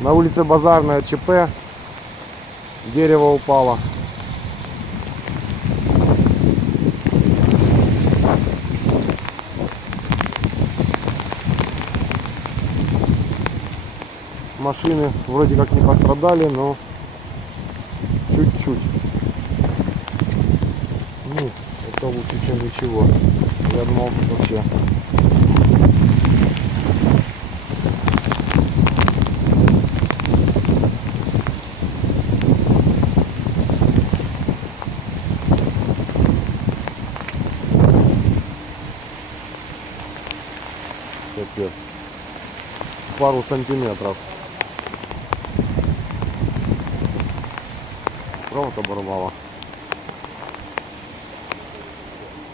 На улице Базарная ЧП. Дерево упало. Машины вроде как не пострадали, но чуть-чуть. Ну, это лучше, чем ничего. Я думал, тут вообще. Капец. Пару сантиметров. Провод оборвало.